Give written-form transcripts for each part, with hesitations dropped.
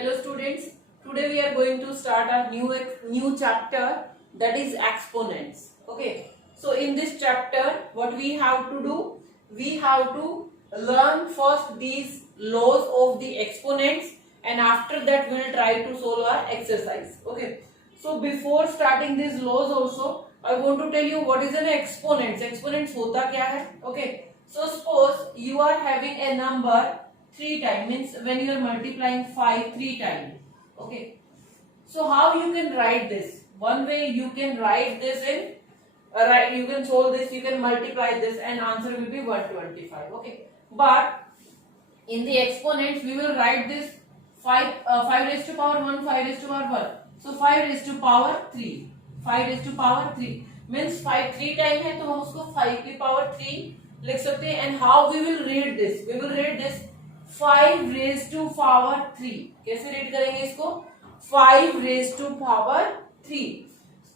Hello students, today we are going to start our new chapter, that is exponents. Okay, so in this chapter what we have to do, we have to learn first these laws of the exponents, and after that we will try to solve our exercise. Okay, so before starting these laws also I want to tell you what is an exponents. Exponents होता क्या है? Okay, so suppose you are having a number 3 times, means when you are multiplying 5 3 times. Okay, so how you can write this? One way you can write this in you can solve this, you can multiply this, and answer will be 125. Okay, but in the exponents we will write this 5 raised to power 1, 5 raised to power 1. So 5 raised to power 3, 5 raised to power 3 means 5 3 time है, तो हम उसको 5 की power 3 लिख सकते हैं. And how we will read this? We will read this 5 raised to power 3. कैसे read करेंगे इसको? 5 raised to power 3.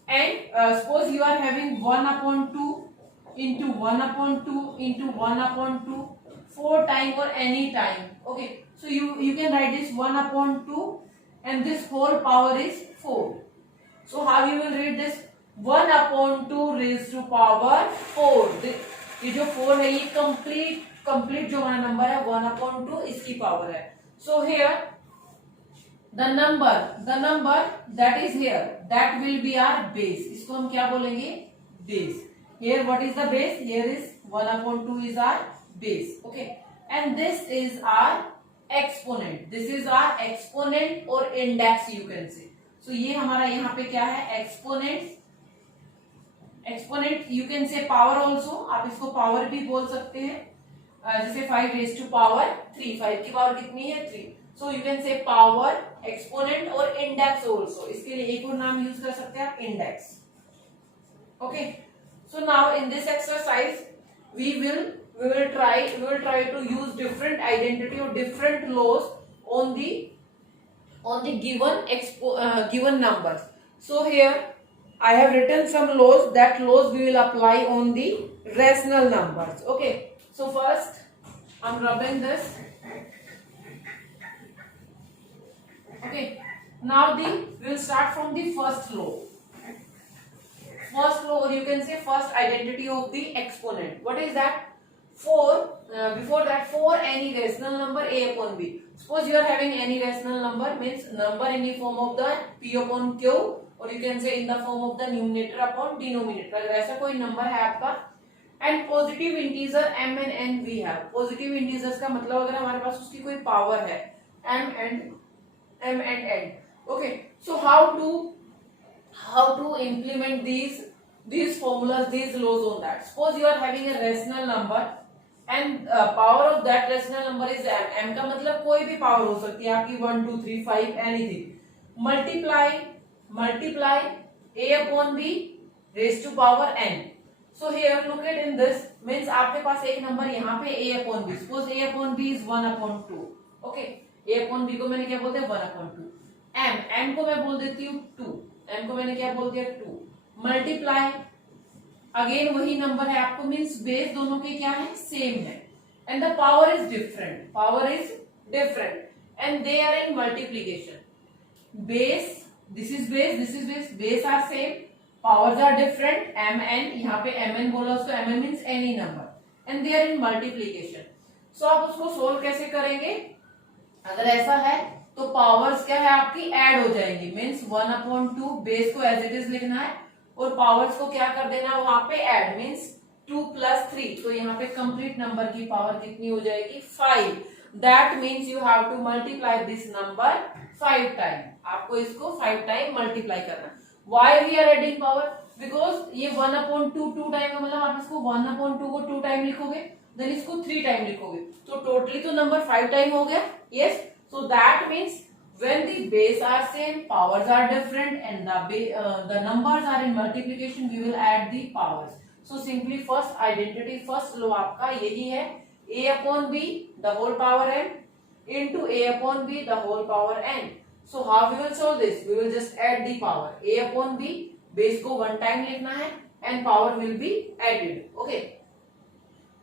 And suppose you are having 1 upon 2 into 1 upon 2 into 1 upon 2 4 time or any time. Okay, so you can write this 1 upon 2 and this whole power is 4. So how you will read this? 1 upon 2 raised to power 4. ये जो 4 है ये complete जो हमारा number है 1 upon 2 इसकी power है. So here the number that is here, that will be our base. इसको हम क्या बोलेंगे? Base. Here what is the base? Here is 1 upon 2 is our base. Okay, and this is our exponent. This is our exponent or index you can say. So ये हमारा यहाँ पे क्या है? Exponent. Exponent you can say power also. आप इसको power भी बोल सकते हैं. जैसे 5 raised to power 3. 5 की पावर कितनी है? 3. So you can say power, exponent और index also. इसके लिए एक और नाम यूज कर सकते हैं आप, index. Okay. So now in this exercise we will try to use different identity or different laws on the given numbers. So here I have written some laws. That laws we will apply on the rational numbers. Okay. So first I'm rubbing this. Okay. Now we will start from the first law. First law, or you can say first identity of the exponent. What is that? Before that, for any rational number a upon b. Suppose you are having any rational number, means number in the form of the p upon q, or you can say in the form of the numerator upon denominator. अगर ऐसा कोई number है आपका, and positive integer m and n we have. Positive integers का मतलब अगर हमारे पास उसकी कोई power है m and n. Okay, so how to implement these formulas, these laws on that? Suppose you are having a rational number and power of that rational number is m. m का मतलब कोई भी power हो सकती है आपकी 1 2 3 5 anything. Multiply a upon b raised to power n. So here look at in this, means आपके पास एक नंबर यहाँ पे a upon b. Suppose a upon b is 1 upon 2. Okay, a upon b को मैंने क्या बोलते हैं? 1 upon 2. m को मैं बोल देती हूँ 2. m को मैंने क्या बोल दिया? 2. मल्टीप्लाई अगेन वही नंबर है आपको, मीन्स बेस दोनों के क्या है? सेम है. And the power is different and they are in multiplication. Base, this is base, base are same, powers are different. M N, यहाँ पे एम एन बोला उसको, M N means any number, and they are in multiplication. So आप उसको solve कैसे करेंगे? अगर ऐसा है तो पावर्स क्या है आपकी? ऐड हो जाएंगी. मीन्स 1 upon 2 बेस को एज इट इज लिखना है और पावर्स को क्या कर देना वहां पे? ऐड. Means 2 plus 3. तो यहाँ पे कंप्लीट नंबर की पावर कितनी हो जाएगी? 5. That means you have to multiply this number 5 time. आपको इसको 5 टाइम मल्टीप्लाई करना. Why we are adding power? Because ये 1 upon 2 2 टाइम का मतलब आप इसको 1 upon 2 को 2 टाइम लिखोगे, देन इसको 3 टाइम लिखोगे, तो टोटली तो नंबर 5 टाइम हो गया. Yes. So that means when the base are same, powers are different, and the numbers are in multiplication, we will add the powers. So simply first identity, first law आपका यही है, a upon b the whole power n into a upon b the whole power n. So how we will solve this? We will just add the power. a upon b base को 1 time लिखना है and power will be added. Okay.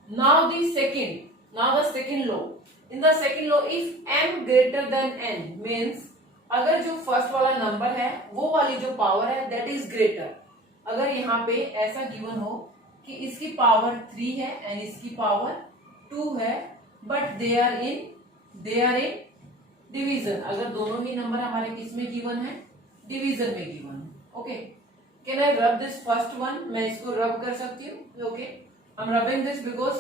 Now the second law. In the second law, if m greater than n, means अगर जो first वाला number है वो वाली जो पावर है दैट इज ग्रेटर, अगर यहाँ पे ऐसा गिवन हो कि इसकी पावर 3 है एंड इसकी पावर 2 है, but they are in division, अगर दोनों ही नंबर हमारे किस में गिवन है, डिवीजन में गिवन है। Okay, can I rub this first one, मैं इसको रब कर सकती हूँ। Okay, I am rubbing this because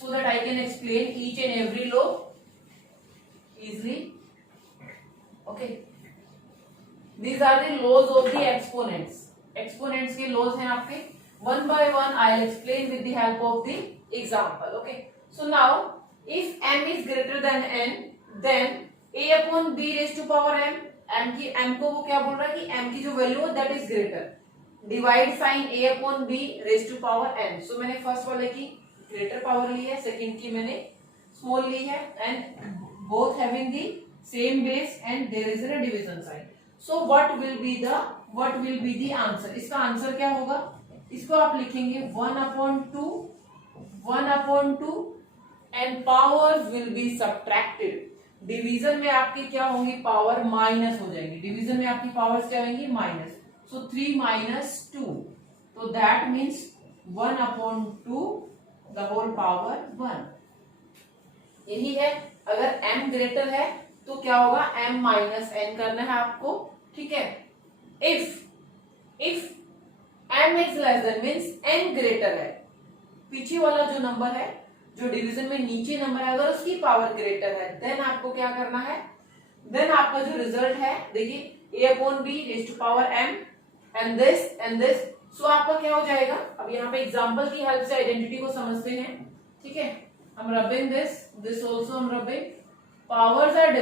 so that I can explain each and every law easily. Okay, these are the laws of the exponents, exponents के laws हैं आपके। One by one I will explain with the help of the example. Okay, so now if m is greater than n, then a upon b raise to power m, m को वो क्या बोल रहा है कि m की जो value है that is greater, divide sign a upon b raise to power n। So मैंने फर्स्ट वाले की ग्रेटर पावर ली है, सेकंड की मैंने स्मॉल ली है, and both having the same base and there is a division sign. So what will be the answer, इसका answer क्या होगा, इसको आप लिखेंगे 1 upon 2 and power will be subtracted. Division में आपकी क्या होंगी, पावर माइनस हो जाएंगी, डिवीजन में आपकी पावर्स क्या होंगी, माइनस। सो 3 माइनस 2, तो that means 1 upon 2 the whole power 1। यही है, अगर m ग्रेटर है तो क्या होगा, m माइनस n करना है आपको। ठीक है, if m is less than means n greater है, पीछे वाला जो नंबर है जो डिवीजन में नीचे नंबर है अगर उसकी पावर ग्रेटर है, देन आपको क्या करना है, देन आपका जो रिजल्ट है देखिए a upon b raise to power m and this, so आपका क्या हो जाएगा। अब यहाँ पे एग्जांपल की हेल्प से आइडेंटिटी को समझते हैं। ठीक है, हम रबिंग दिस आल्सो हम rubbing, powers are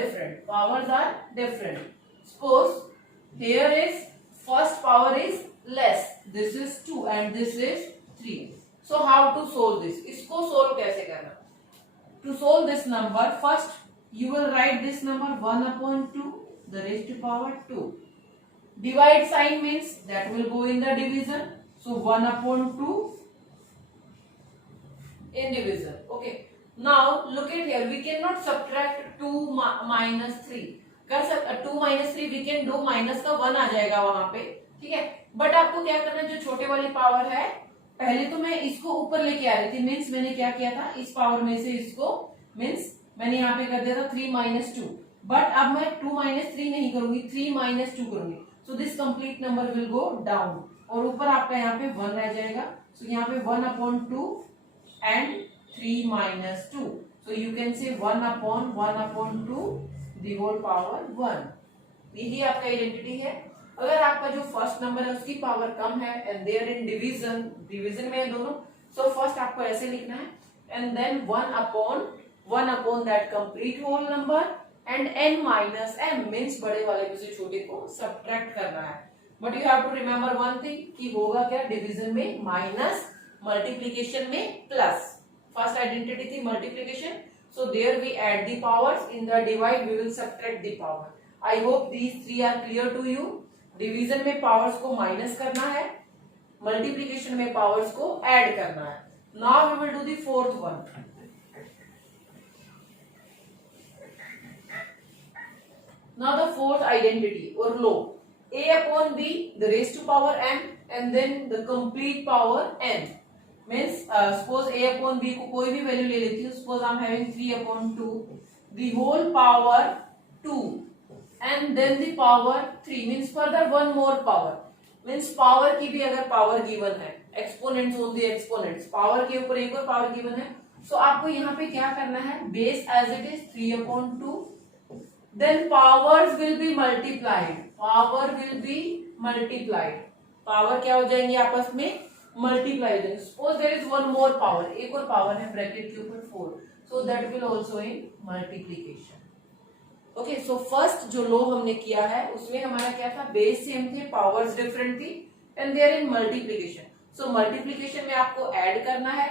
different, suppose here is first power is less, this is 2 and this is 3, so how to solve this, इसको solve कैसे करना, to solve this number first you will write this number 1 upon 2 the raised to power 2, divide sign means that will go in the division, so 1 upon 2 in division. Okay, now look at here, we cannot subtract 2 minus 3, कर सकते 2 minus 3 we can do, minus का 1 आ जाएगा वहां पे। ठीक है, but आपको क्या करना है, जो छोटे वाली पावर है पहले तो मैं इसको ऊपर लेके आ रही थी, मीन्स मैंने क्या किया था, इस पावर में से इसको मीन्स मैंने यहाँ पे कर दिया था 3 minus 2, बट अब मैं 2 minus 3 नहीं करूंगी, 3 minus 2 करूंगी, so this complete number will go down और ऊपर आपका यहाँ पे 1 रह जाएगा। सो यहाँ पे 1 upon 2 and 3 minus 2, so you can say 1 upon 2 the whole power 1। यही आपका आइडेंटिटी है। अगर आपका जो फर्स्ट नंबर है उसकी पावर कम है and they are in division में है दोनों, सो फर्स्ट आपको ऐसे लिखना है and then 1 upon that complete whole number and n minus m means बड़े वाले में से छोटे को सब्ट्रैक्ट करना है। But you have to remember one thing कि होगा क्या, डिवीजन में माइनस, मल्टीप्लीकेशन में प्लस। फर्स्ट आइडेंटिटी थी multiplication, so there we add the powers, in the divide we will subtract the power। I hope these three are clear to you। Division में powers को minus करना है, multiplication में powers को add करना है। Now we will do the fourth one। Now the fourth identity or law, a upon b the raised to power m and then the complete power n means suppose a upon b को कोई भी value ले लेती हूँ, suppose I am having 3 upon 2 the whole power 2 and then the power 3 means further one more power, means power की भी अगर power given है, exponents on the exponents, power के ऊपर एक और पावर गिवन है, सो आपको यहाँ पे क्या करना है, base as it is 3 upon 2 then powers will be multiplied, power क्या हो जाएंगे आपस में मल्टीप्लाई हो जाएंगे। Suppose there is one more power, एक और पावर है ब्रैकेट के ऊपर 4, so that will also in multiplication. Okay, so first जो लो हमने किया है उसमें हमारा क्या था, बेस सेम थे, पावर्स डिफरेंट थी and they are in multiplication. So multiplication में आपको ऐड करना है,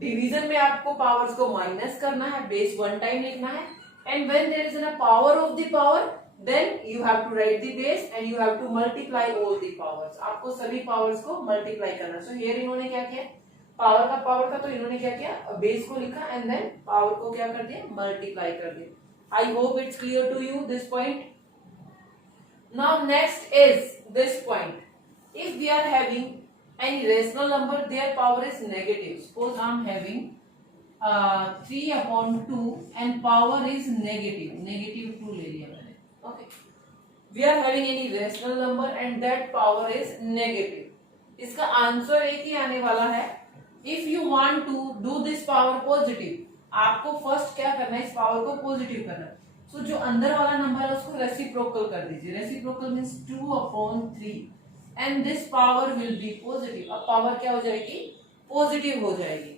डिवीजन में आपको पावर्स को माइनस करना है, बेस 1 टाइम लिखना है and when there is a power of the power then you have to write the base and you have to multiply all the powers। आपको सभी पावर्स को मल्टीप्लाई करना। सो हियर इन्होंने क्या किया, पावर का पावर था तो इन्होंने क्या किया, बेस को लिखा एंड देन पावर को क्या कर दिया, मल्टीप्लाई कर दिया। I hope it's clear to you this point. Now next is this point. If we are having any rational number, their power is negative. Suppose I am having 3 upon 2 and power is negative. Negative 2 ले लिया मैंने. Okay. We are having any rational number and that power is negative. इसका answer एक ही आने वाला है. If you want to do this power positive, आपको first क्या करना है, इस पावर को पॉजिटिव करना है. सो जो अंदर वाला नंबर है उसको रेसिप्रोकल कर दीजिए. Reciprocal means 2 upon 3 and this power will be positive. अब पावर क्या हो जाएगी, पॉजिटिव हो जाएगी.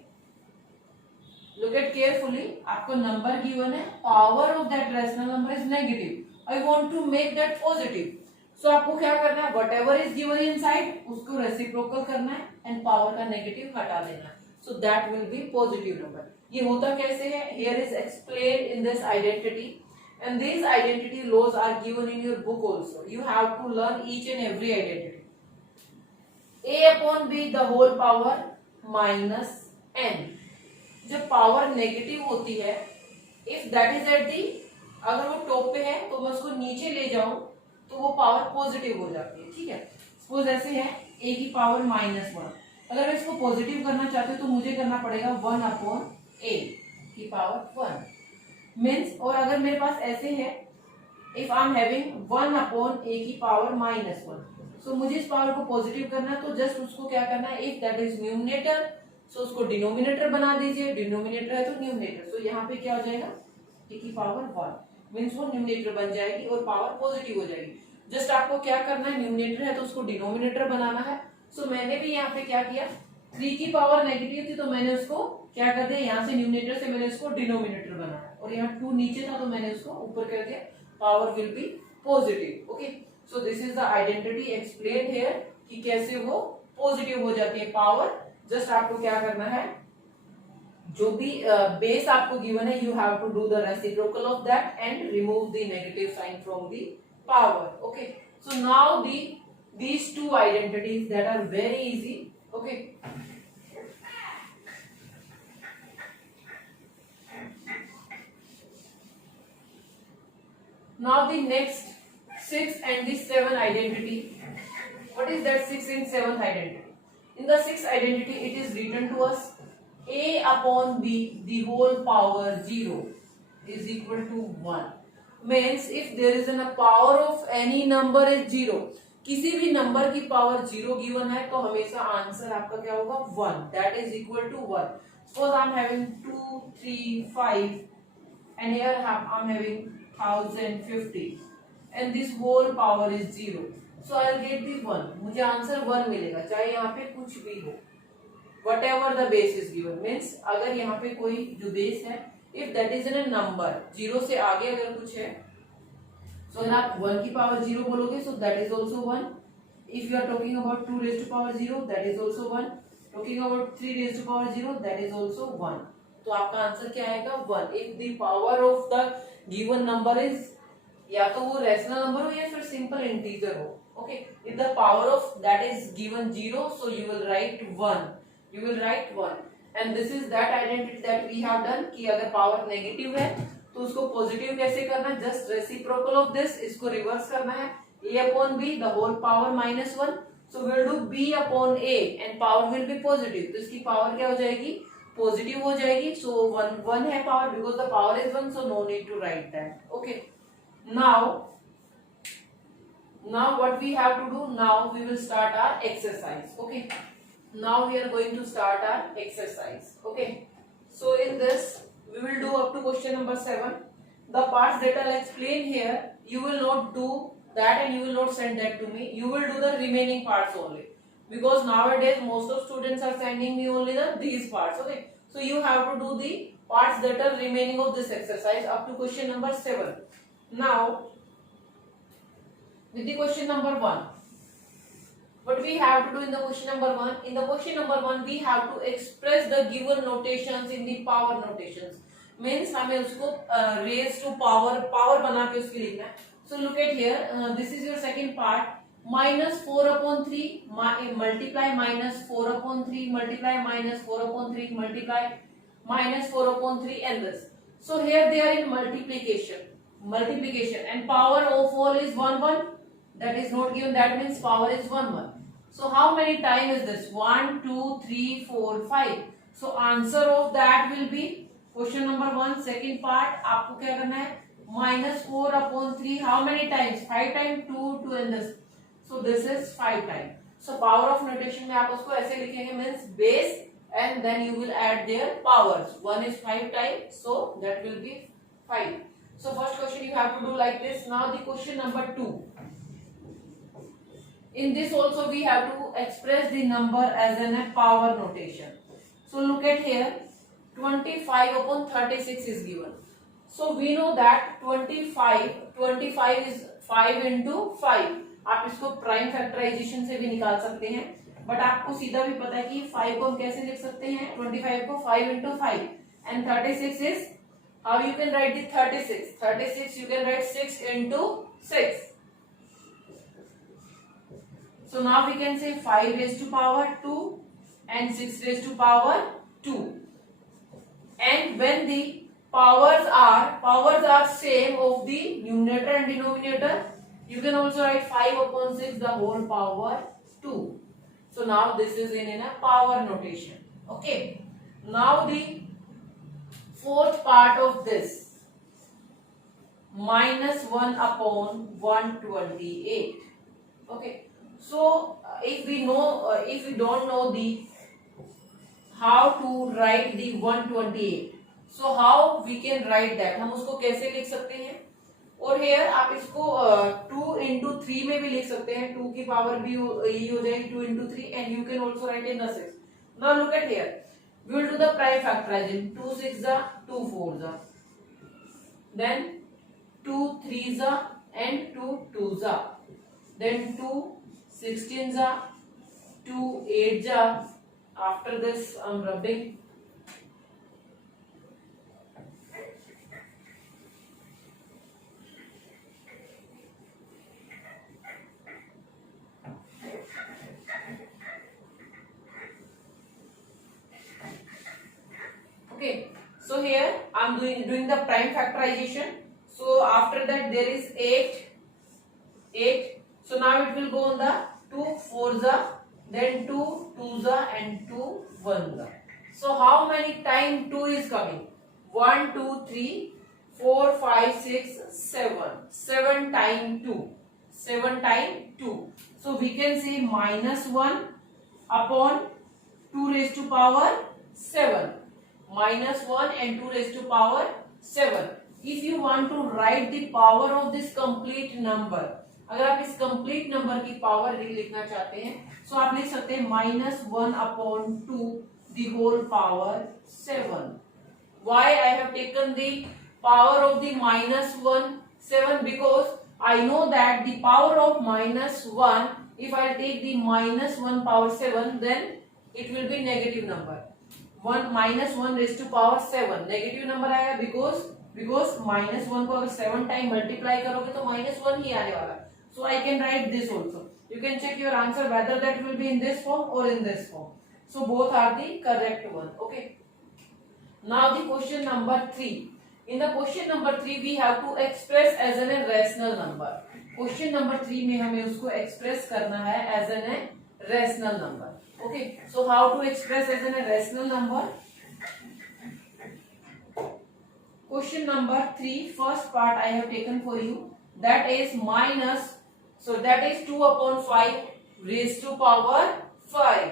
Look at carefully. आपको नंबर गिवन है, power of that rational number is negative. I want to make that positive. So आपको क्या करना है, whatever is given inside उसको रेसिप्रोकल करना है एंड पावर का नेगेटिव हटा देना है. So that will be positive number. ये होता कैसे है, here is explain in this identity and these identity laws are given in your book also. You have to learn each and every identity. A upon b the whole power minus n. जब power negative होती है, if that is at the, अगर वो top पे है तो मैं उसको नीचे ले जाऊं तो वो पावर पॉजिटिव हो जाती है. ठीक है. सपोज ऐसे है a की पावर -1. अगर मैं इसको पॉजिटिव करना चाहती हूँ तो मुझे करना पड़ेगा 1 अपॉन a की पावर 1 मीन्स. और अगर मेरे पास ऐसे है, if I am having 1 upon a की पावर -1, सो मुझे इस पावर को पॉजिटिव करना है तो जस्ट उसको क्या करना है, इफ दैट इज न्यूमिनेटर सो उसको डिनोमिनेटर बना दीजिए. डिनोमिनेटर है तो न्यूमिनेटर. सो यहाँ पे क्या हो जाएगा, a की पावर 1 मीन्स वो न्यूमिनेटर बन जाएगी और पावर पॉजिटिव हो जाएगी. जस्ट आपको क्या करना है, न्यूमिनेटर है तो उसको डिनोमिनेटर बनाना है. सो मैंने भी यहाँ पे क्या किया, 3 की पावर नेगेटिव थी तो मैंने उसको क्या कर दिया, यहाँ से न्यूमिनेटर से मैंने उसको डिनोमिनेटर बनाया. और यहाँ 2 नीचे था तो मैंने उसको ऊपर कर दिया. Power will be positive. Okay. So this is the identity explain here कि कैसे वो पॉजिटिव हो जाती है पावर. जस्ट आपको क्या करना है, जो भी बेस आपको गिवन है, you have to do the reciprocal of that and remove the negative sign from the power. Okay. So now these two identities that are very easy. Okay. Now the next 6th and the 7th identity. What is that 6th and 7th identity? In the 6th identity it is written to us a upon b the whole power 0 is equal to 1. Means if there is a power of any number is 0, किसी भी number की power 0 given है तो हमेशा answer आपका क्या होगा, 1. That is equal to 1. Suppose I am having 2, 3, 5 and here I'm having 1050 and this whole power is 0. So I'll get the 1. मुझे आंसर 1 मिलेगा चाहे यहाँ पे कुछ भी हो. Whatever the base is given means अगर यहाँ पे कोई जो बेस है, if that is in a number 0 से आगे अगर कुछ है, so अगर आप 1 की पावर 0 बोलोगे so that is also 1. If you are talking about 2 raised to power 0 that is also 1. Talking about 3 raised to power 0 that is also 1. तो आपका आंसर क्या आएगा, 1. If the power of the given number is, या तो वो rational number हो या फिर सिंपल इंटीजर हो. Okay. If the power of that is given 0 so you will write 1. You will write 1. And this is that identity that we have done कि अगर power negative है तो उसको पॉजिटिव कैसे करना है, जस्ट रेसिप्रोकल ऑफ दिस, इसको reverse करना है. a upon b the whole power -1. So will do b upon a and power will be positive. तो इसकी पावर क्या हो जाएगी, पॉजिटिव हो जाएगी. सो 1 है power because the power is 1 so no need to write that. Okay. now what we have to do, now we will start our exercise. Okay. Now we are going to start our exercise. Okay. So in this we will do up to question number 7. The parts that I'll explain here, you will not do that and you will not send that to me. You will do the remaining parts only. Because nowadays most of students are sending me only these parts. Okay. So you have to do the parts that are remaining of this exercise up to question number 7. Now with the question number 1, what we have to do in the question number 1, in the question number 1 we have to express the given notations in the power notations. Means हमें उसको raise to power बना के उसकी लिखना है. So look at here, this is your second part. -4 upon 3 multiply -4 upon 3 multiply -4 upon 3 multiply -4 upon 3 and this. So here they are in multiplication and power of all is 1 1. that is not given, that means power is 1 1. So how many time is this? 1 2 3 4 5. So answer of that will be question number 1 second part. आपको क्या करना है? -4/3. How many times? 5 times 2 and this. So this is 5 times. So power of notation में आप उसको ऐसे लिखेंगे, means base and then you will add their powers. 1 is 5 times, so that will be 5. So first question you have to do like this. Now the question number 2. In this also we have to express the number as in a power notation. So look at here, 25/36 is given. So we know that 25 is 5 into 5. आप इसको prime factorisation से भी निकाल सकते हैं, but आपको सीधा भी पता है कि 5 को हम कैसे लिख सकते हैं, 25 को 5 into 5 and 36 is how you can write the 36. 36 you can write 6 into 6. So now we can say 5 raised to power 2 and 6 raised to power 2. And when the powers are same of the numerator and denominator, you can also write 5/6 the whole power 2. So now this is in a power notation. Okay. Now the fourth part of this, -1/128. Okay. So if we don't know the how to write the 128, so how we can write that, हम उसको कैसे लिख सकते हैं? और here आप इसको 2 into 3 में भी लिख सकते हैं, 2 की पावर भी यही हो जाएगी 2 into 3 and you can also write in the 6. Now look at here, we will do the prime factorization. 2 6 are 2 4 are, then 2 3 are and 2 2 are, then 2 16 are, 2 8 are. After this I'm rubbing. Okay, so here I'm doing the prime factorization. So after that there is 8. So now it will go on the 2 4s are, then 2 2s are and 2 1s are. So how many time 2 is coming? 1 2 3 4 5 6 7. 7 time 2. 7 time 2. So we can say -1 upon 2 raised to power 7. -1 and 2 raised to power 7. If you want to write the power of this complete number, अगर आप इस complete number की power लिखना चाहते हैं, सो आप लिख सकते हैं -1/2 the whole power 7. Why I have taken the power of the -1 7? Because I know that the power of -1, if I take the -1 power 7, then it will be negative number. -1 raised to power 7 negative number आएगा, because -1 को अगर 7 time multiply करोगे तो -1 ही आने वाला. So I can write this also. You can check your answer whether that will be in this form or in this form. So both are the correct one. Okay. Now the question number 3. In the question number 3 we have to express as a rational number. Question number 3 में हमें उसको express करना है as a rational number. Okay. So how to express as a rational number? Question number 3, first part I have taken for you. That is that is 2/5 raised to power 5.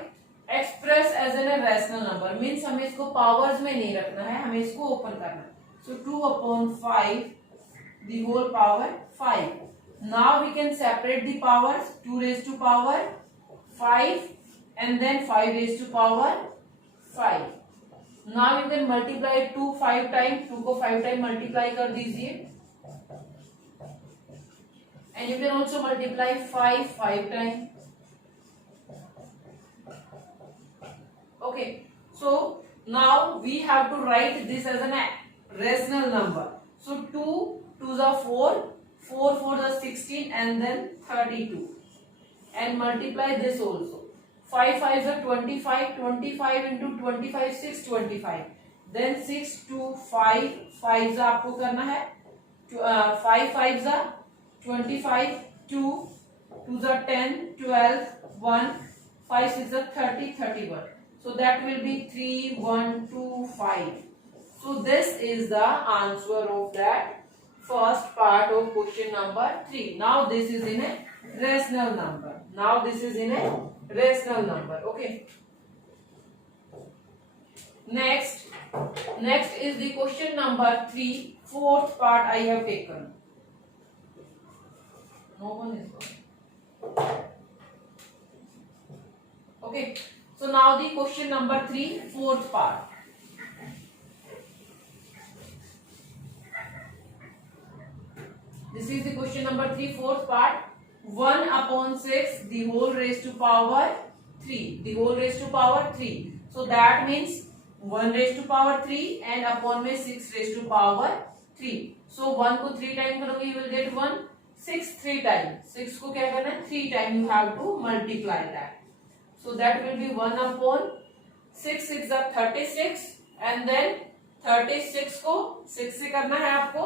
Express as a rational number means हमें इसको powers में नहीं रखना है, हमें इसको open करना है. So 2/5 the whole power 5. Now we can separate the powers. 2 raised to power 5 and then 5 raised to power 5. Now you can multiply 2 5 times. 2 को 5 टाइम मल्टीप्लाई कर दीजिए. And you can also multiply 5 times. Okay. So now we have to write this as a rational number. So 2 2s are 4, 4 4s are 16 and then 32. And multiply this also. 5 5s are 25. 25 into 25 625. Then 6 2 5 5s आपको करना है. 5 5s are 25 2 2s are 10, 12, 1, 5 6 are 30, 31. So that will be 3, 1, 2, 5. So this is the answer of that first part of question number 3. Now this is in a rational number. Now this is in a rational number. Okay. Next is the question number 3. Fourth part I have taken. No one is going. Okay. So now the question number 3, fourth part. This is the question number 3, fourth part. 1 upon 6, the whole raised to power 3. The whole raised to power 3. So that means 1 raised to power 3 and upon में 6 raised to power 3. So 1 को 3 time करोगे you will get 1. 6 3 time. 6 को क्या करना है? 3 time you have to multiply that. So that will be 1 upon 6 6 are 36 and then 36 को 6 से करना है आपको.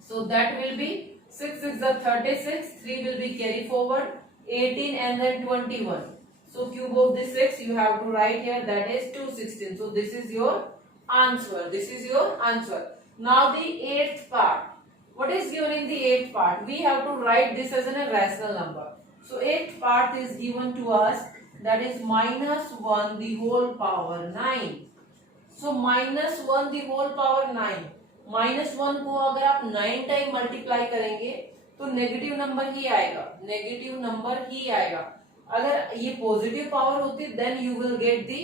So that will be 6 6 are 36. 3 will be carry forward. 18 and then 21. So cube of the 6 you have to write here, that is 216. So this is your answer. This is your answer. Now the 8th part. What is given in the 8th part? We have to write this as a rational number. So 8th part is given to us, that is minus 1 the whole power 9. So minus 1 the whole power 9. Minus 1 को अगर आप 9 time multiply करेंगे तो negative number ही आएगा. Negative number ही आएगा. अगर ये positive power होती then you will get the,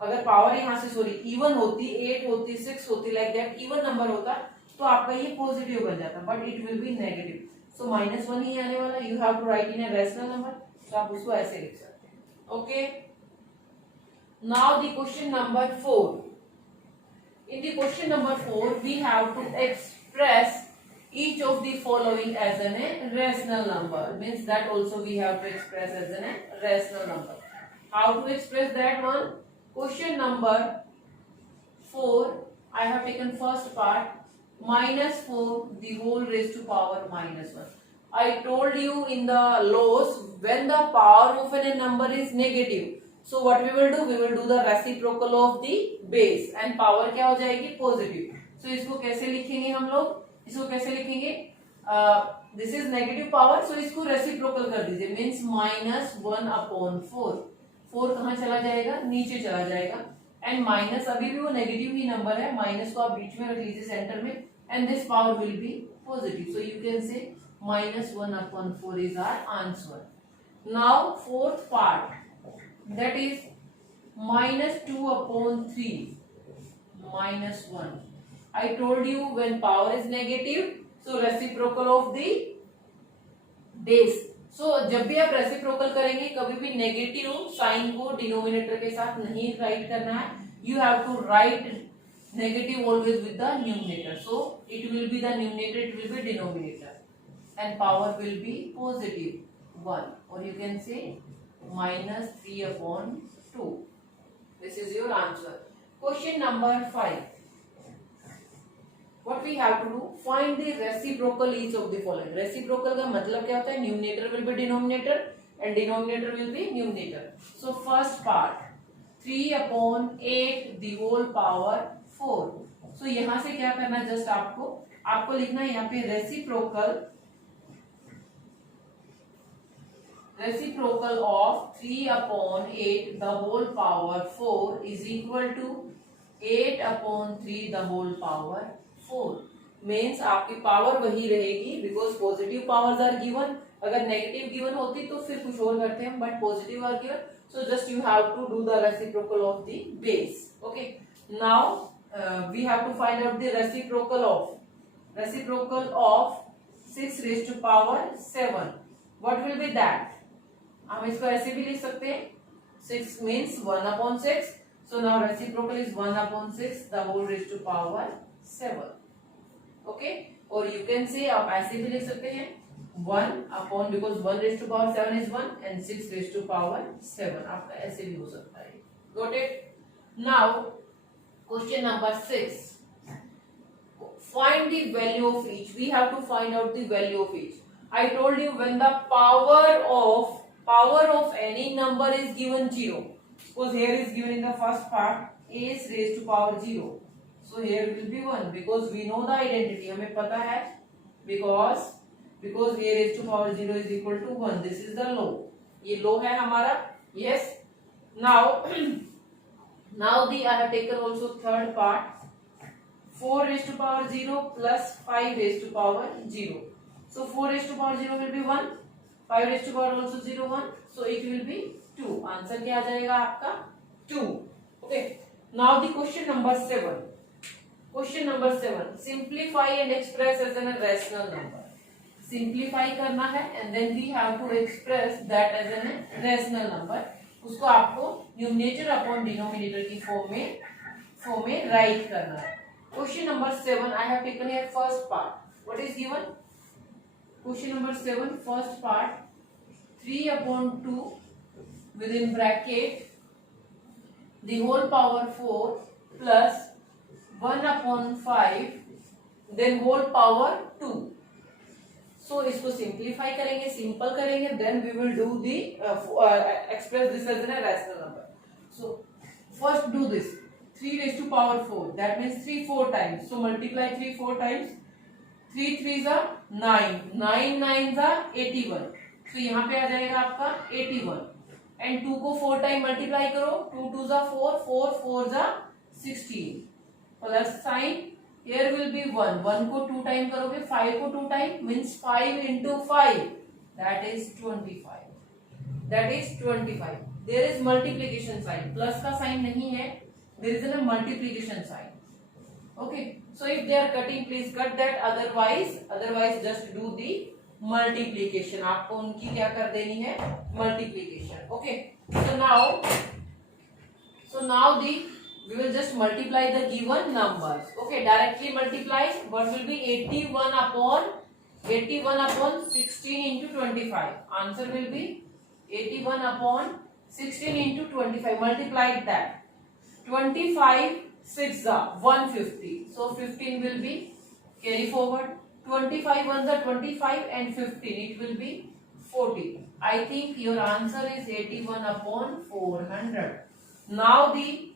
अगर पावर यहाँ से सॉरी इवन होती 8 होती 6 होती लाइक दैट इवन नंबर होता तो आपका ये पॉजिटिव बन जाता, but it will be negative. So minus 1 ही आने वाला. You have to write in a rational number. तो आप उसको ऐसे लिख सकते हैं. Okay. Now the question number 4. In the question number 4, we have to express each of the following as a rational number. Means that also we have to express as a rational number. How to express that one? Question number 4, I have taken first part. Minus 4 the whole raised to power minus 1. I told you in the laws, when the power of a number is negative, so what we will do? We will do the reciprocal of the base and power क्या हो जाएगी? Positive. So इसको कैसे लिखेंगे हम लोग? इसको कैसे लिखेंगे? This is negative power, so इसको रेसिप्रोकल कर दीजिए. Means minus 1 upon 4. 4 कहाँ चला जाएगा? नीचे चला जाएगा. And minus अभी भी वो नेगेटिव ही नंबर है. माइनस को आप बीच में रख लीजिए सेंटर में. And this power will be positive. So you can say minus 1 upon 4 is our answer. Now fourth part. That is minus 2 upon 3 minus 1. I told you when power is negative, so reciprocal of the base. So जब भी आप reciprocal करेंगे कभी भी negative sign को denominator के साथ नहीं राइट करना है. You have to write negative always with the numerator. So it will be the numerator, it will be denominator, and power will be positive 1, or you can say minus 3 upon 2. This is your answer. Question number 5. What we have to do? Find the reciprocal each of the following. Reciprocal का मतलब क्या होता है? Numerator will be denominator and denominator will be numerator. So first part 3 upon 8 the whole power 4. So यहाँ से क्या करना है? Just आपको लिखना है यहाँ पे reciprocal of 3 upon 8 the whole power 4 is equal to 8 upon 3 the whole power 4. Means आपकी पावर वही रहेगी because positive powers are given. अगर negative given होती तो फिर कुछ और करते हैं, but positive are given, so just you have to do the reciprocal of the base. Okay. Now we have to find out the reciprocal of 6 raised to power 7. What will be that? हम इसको ऐसे भी लिख सकते हैं. 6 means 1 upon 6. So now reciprocal is 1 upon 6 the whole raised to power 7. Okay. और you can say आप ऐसे भी लिख सकते हैं 1 upon, because 1 raised to power 7 is 1 and 6 raised to power 7. आपका ऐसे भी हो सकता है. Got it? Now question number 6. Find the value of each. We have to find out the value of each. I told you when the power of any number is given 0. Suppose here is given in the first part a is raised to power 0. So here will be 1 because we know the identity. हमें पता है because a raised to power 0 is equal to 1. This is the law. ये law है हमारा. Yes. Now I have taken also third part. 4 raised to power 0 plus 5 raised to power 0. So 4 raised to power 0 will be 1. 5 raised to power also 0 1. So it will be 2. Answer क्या आ जाएगा आपका 2. Okay. Now the question number 7. Question number 7. Simplify and express as a rational number. Simplify करना है and then we have to express that as a rational number. उसको आपको numerator upon denominator की form में right करना है. Question number 7. I have taken here first part. What is given? Question number 7. First part. 3 upon 2 within bracket the whole power 4 plus 1 upon 5 then whole power 2. So इसको simplify करेंगे, simple करेंगे, then we will do the express this as a rational number. So first do this 3 raised to power 4, that means 3 4 times. So multiply 3 4 times. 3 3s are 9, 9 9s are 81. So यहाँ पे आ जाएगा आपका 81 and 2 को 4 time multiply करो. 2 2s are 4, 4 4s are 16 plus sign. Here will be 1. 1 को 2 time करोगे, 5 को 2 time means 5 into 5. That is 25. That is 25. There is multiplication sign. Plus का sign नहीं है. There is a multiplication sign. Okay. So if they are cutting, please cut that. Otherwise just do the multiplication. आपको उनकी क्या कर देनी है? Multiplication. Okay. So now we will just multiply the given numbers. Okay, directly multiply. What will be 81 upon 16 into 25. Answer will be 81 upon 16 into 25. Multiply that. 25 6 are 150. So 15 will be carry forward. 25 ones are 25 and 15. It will be 40. I think your answer is 81 upon 400. Now the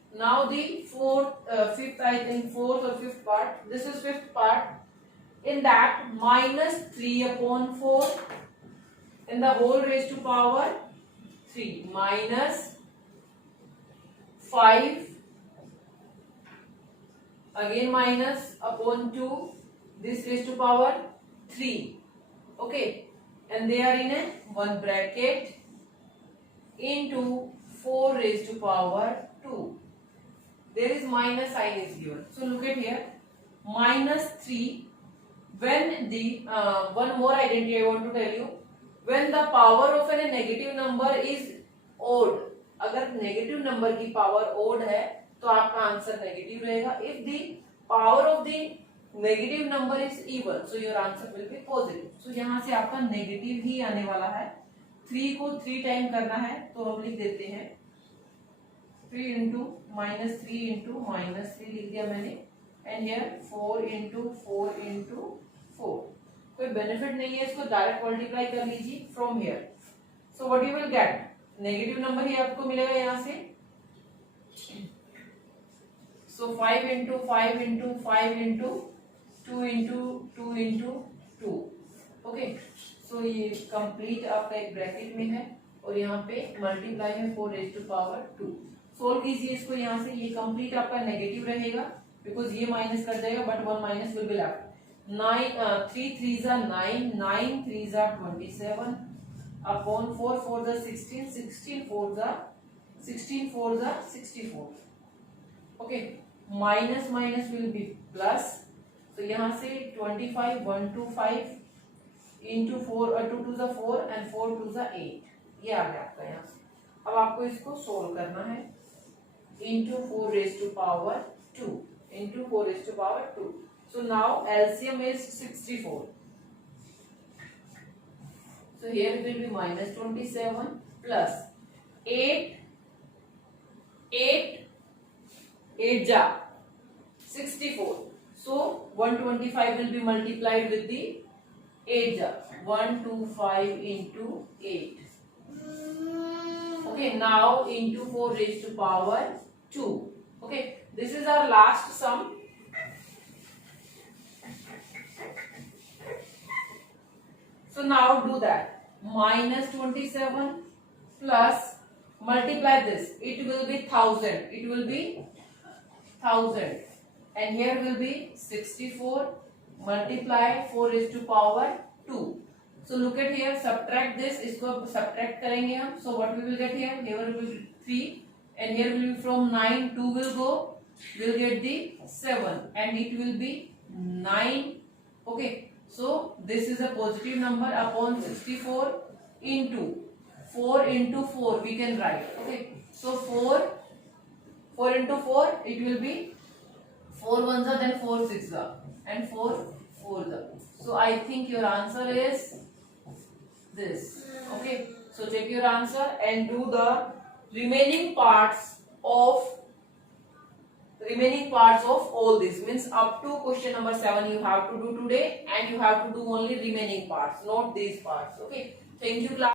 fifth, I think fourth or fifth part. This is fifth part. In that minus 3 upon 4 in the whole raised to power 3 minus 5 again minus upon 2 this raised to power 3. Okay, and they are in a one bracket into 4 raised to power 2. There is minus sign is given. So look at here. Minus 3. When the one more identity I want to tell you. When the power of a negative number is odd. अगर negative number की power odd है तो आपका answer negative रहेगा. If the power of the negative number is even, so your answer will be positive. So यहाँ से आपका negative ही आने वाला है. 3 को 3 टाइम करना है तो हम लिख देते हैं 3 into minus 3 into minus 3 लिख दिया मैंने. And here 4 into 4 into 4. कोई बेनिफिट नहीं है, इसको डायरेक्ट मल्टीप्लाई कर लीजिए from here. So what you will get? Negative number ही आपको मिलेगा यहाँ से. So 5 into 5 into 5 into 2 into 2 into 2. Okay, सो ये कंप्लीट आपका एक ब्रैकेट में है और यहाँ पे मल्टीप्लाई है 4 raised to power 2. सोल्व कीजिए इसको यहाँ से. ये कंप्लीट आपका नेगेटिव रहेगा बिकॉज ये माइनस कर जाएगा but 1 minus will be left. 3 3s are 9, 9 3s are 27 upon 4 4s are 16, 16 4s are 64. Okay, minus minus will be plus. So यहाँ से 25 1 2 5 into 4 2 2s are 4 and 4 2s are 8. ये आ गया आपका यहाँ से. अब आपको इसको सोल्व करना है. Into 4 raised to power 2. Into 4 raised to power 2. So now LCM is 64. So here it will be minus 27 plus 8 ja 64. So 125 will be multiplied with the 8 ja. 125 into 8. Okay, now into 4 raised to power 2. Okay, this is our last sum. So now do that. Minus 27 plus, multiply this. It will be 1000. It will be 1000. And here will be 64. Multiply 4 raised to power 2. So look at here. Subtract this. इसको subtract करेंगे हम. So what we will get here? Here will be 3. And here will be from 9. 2 will go. We'll get the 7. And it will be 9. Okay. So this is a positive number upon 64 into 4 into 4 we can write. Okay. So 4 into 4 it will be 4 ones are then 4 six are and 4 fours are. So I think your answer is this. Okay. So check your answer and do the remaining parts of all this. Means up to question number 7 you have to do today, and you have to do only remaining parts, not these parts. Okay. Thank you class.